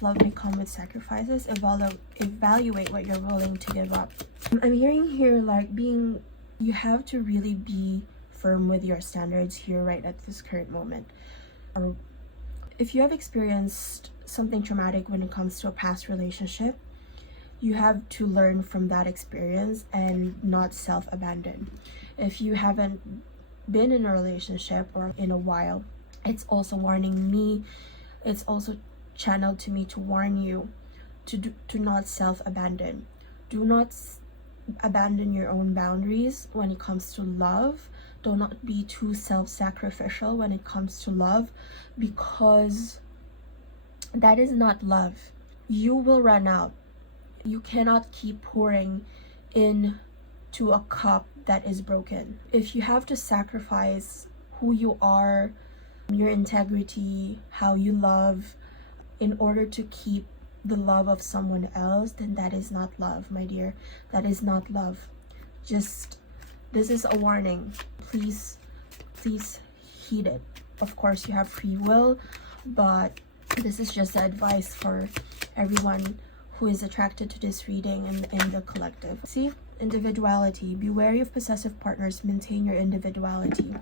Love may come with sacrifices. Evaluate what you're willing to give up. I'm hearing here like you have to really be firm with your standards here right at this current moment. Or if you have experienced something traumatic when it comes to a past relationship, you have to learn from that experience and not self-abandon. If you haven't been in a relationship or in a while, it's also warning me, it's also channeled to me to warn you to not self-abandon. Do not abandon your own boundaries when it comes to love. Do not be too self-sacrificial when it comes to love, because that is not love. You will run out. You cannot keep pouring into a cup that is broken. If you have to sacrifice who you are, your integrity, how you love, in order to keep the love of someone else, then that is not love, my dear. That is not love. This is a warning. Please heed it. Of course, you have free will, but this is just advice for everyone who is attracted to this reading in the collective. See, individuality. Be wary of possessive partners. Maintain your individuality.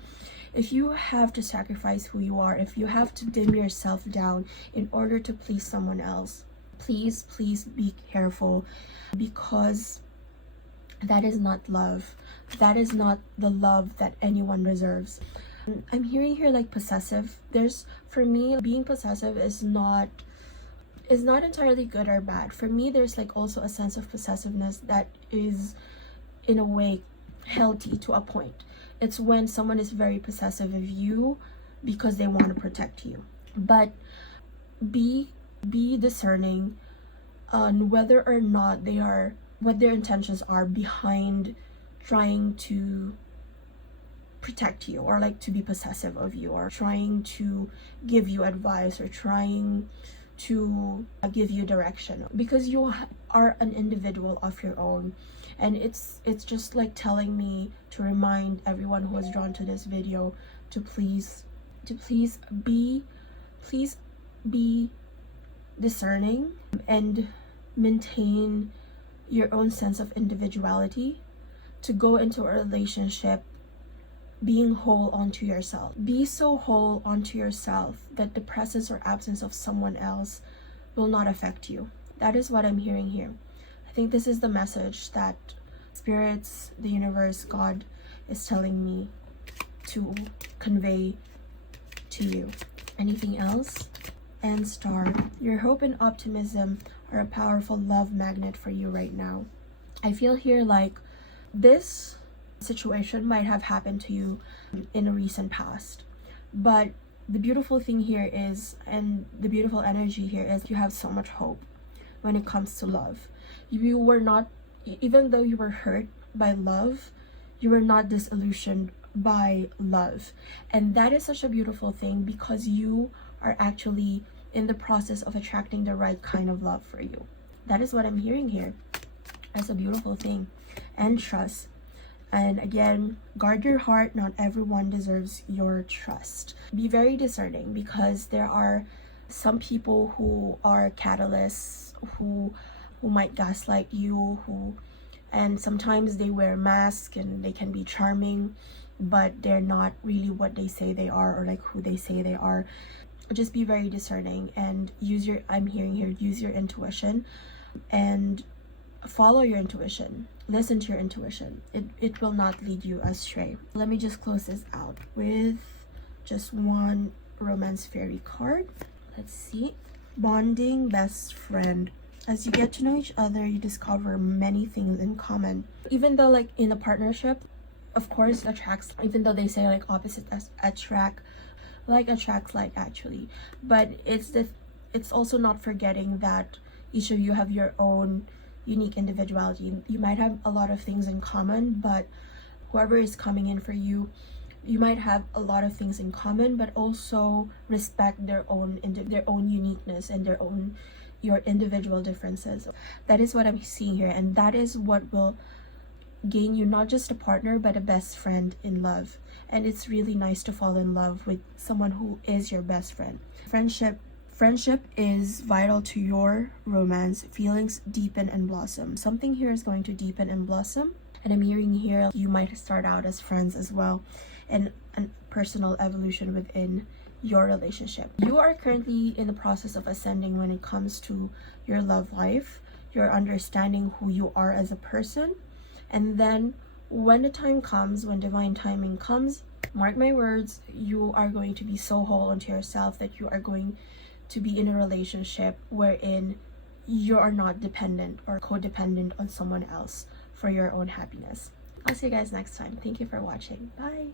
If you have to sacrifice who you are, if you have to dim yourself down in order to please someone else, please be careful, because that is not love. That is not the love that anyone deserves. I'm hearing here like possessive. For me, being possessive is not entirely good or bad. For me, there's like also a sense of possessiveness that is in a way healthy to a point. It's when someone is very possessive of you because they want to protect you. But be discerning on whether or not what their intentions are behind trying to protect you, or like to be possessive of you, or trying to give you advice, or trying to give you direction, because you are an individual of your own. And it's just like telling me to remind everyone who is drawn to this video to please be discerning and maintain your own sense of individuality, to go into a relationship being whole onto yourself. Be so whole onto yourself that the presence or absence of someone else will not affect you. That is what I'm hearing here. I think this is the message that spirits, the universe, God is telling me to convey to you. Anything else? And star. Your hope and optimism are a powerful love magnet for you right now. I feel here like this situation might have happened to you in a recent past, but the beautiful thing here is, and the beautiful energy here is, you have so much hope when it comes to love. You were not, even though you were hurt by love, you were not disillusioned by love. And that is such a beautiful thing, because you are actually in the process of attracting the right kind of love for you. That is what I'm hearing here. That's a beautiful thing. And trust. And again, guard your heart. Not everyone deserves your trust. Be very discerning, because there are some people who are catalysts, who might gaslight you, and sometimes they wear masks and they can be charming, but they're not really what they say they are, or like who they say they are. Just be very discerning and use your intuition, and follow your intuition. Listen to your intuition. It will not lead you astray. Let me just close this out with just one romance fairy card. Let's see. Bonding best friend. As you get to know each other, you discover many things in common. Even though like in a partnership, of course, attracts, even though they say like opposites attracts like actually, but it's also not forgetting that each of you have your own unique individuality. You might have a lot of things in common, but whoever is coming in for you, you might have a lot of things in common, but also respect their own uniqueness and your individual differences. That is what I'm seeing here, and that is what will gain you not just a partner but a best friend in love. And it's really nice to fall in love with someone who is your best friend. Friendship Friendship is vital to your romance. Feelings deepen and blossom. Something here is going to deepen and blossom. And I'm hearing here you might start out as friends as well, and a personal evolution within your relationship. You are currently in the process of ascending when it comes to your love life. You're understanding who you are as a person. And then when the time comes, when divine timing comes, mark my words, you are going to be so whole unto yourself that you are going to be in a relationship wherein you are not dependent or codependent on someone else for your own happiness. I'll see you guys next time. Thank you for watching. Bye.